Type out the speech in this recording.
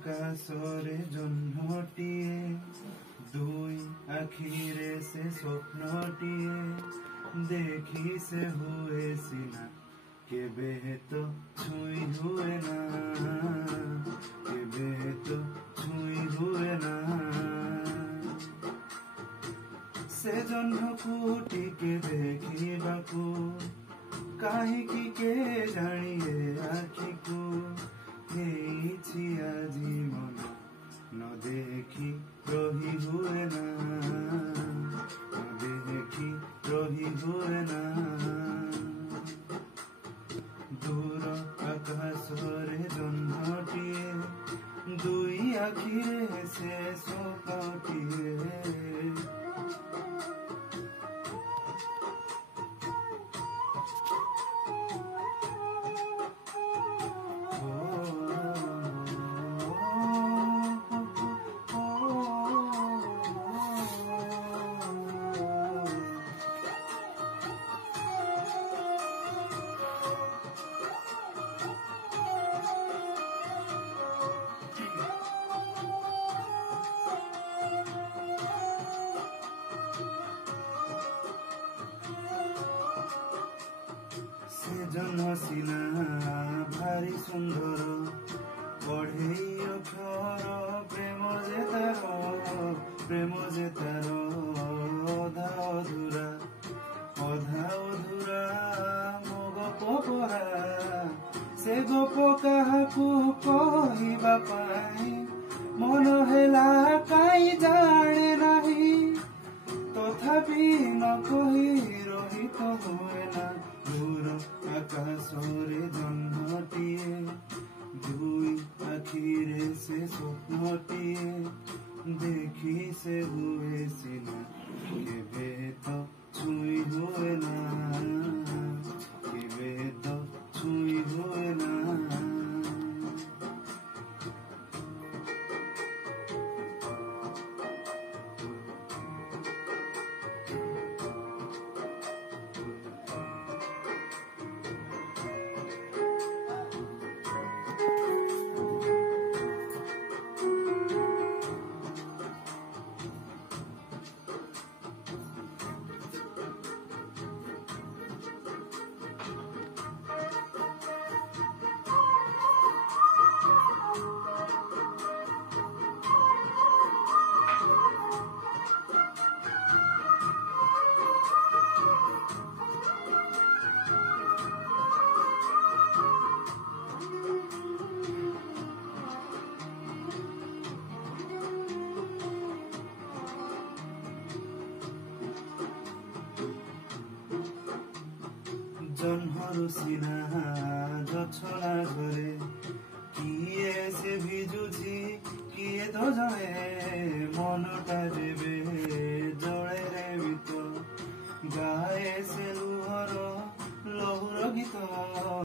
আকাশরে জহ্নটিয়ে দুই আখিরে সে স্বপ্নটিয়ে দেখি সে হুয়ে সিনা কেবে তো ছুঁই হুয়ে না, কেবে তো ছুঁই হুয়ে না। ସେ ଜହ୍ନକୁ ଟିକେ ଦେଖିବାକୁ କାହିଁକି କେଜାଣି ଏ ଆଖିକୁ ହେଇଛି ଆଜି ମନ ନ ଦେଖି ରହି ହୁଏ ନା, ନ ଦେଖି ରହି ହୁଏ ନା। ଦୂର ଆକାଶରେ ଜହ୍ନଟିଏ ଦୁଇ ଆଖିରେ ସେ ସ୍ୱପ୍ନଟିଏ ଜହ୍ନ ସିନା ଭାରି ସୁନ୍ଦର ବଢ଼େଇ ଅକ୍ଷର ପ୍ରେମ ଯେ ତାର ଅଧା ଅଧୁରା ମୋ ଗପ ପରା ସେ ଗପ କାହାକୁ କହିବା ପାଇଁ ମନ ହେଲା କାହିଁ ଜାଣେ ନାହିଁ ତଥାପି ନ କହି ରହି ତ ହୁଏ ନା। ଦୂର ଆକାଶରେ ଜହ୍ନଟିଏ ଦୁଇ ଆଖିରେ ସେ ସ୍ୱପ୍ନଟିଏ ଦେଖି ସେ ହୁଏ ସିନା କେବେ ତ ଛୁଇଁ ହୁଏ ନା, କେବେ ତ ଛୁଇଁ ହୁଏ ନା। ଜହ୍ନରୁ ସିନା ଗଛଣା ଘରେ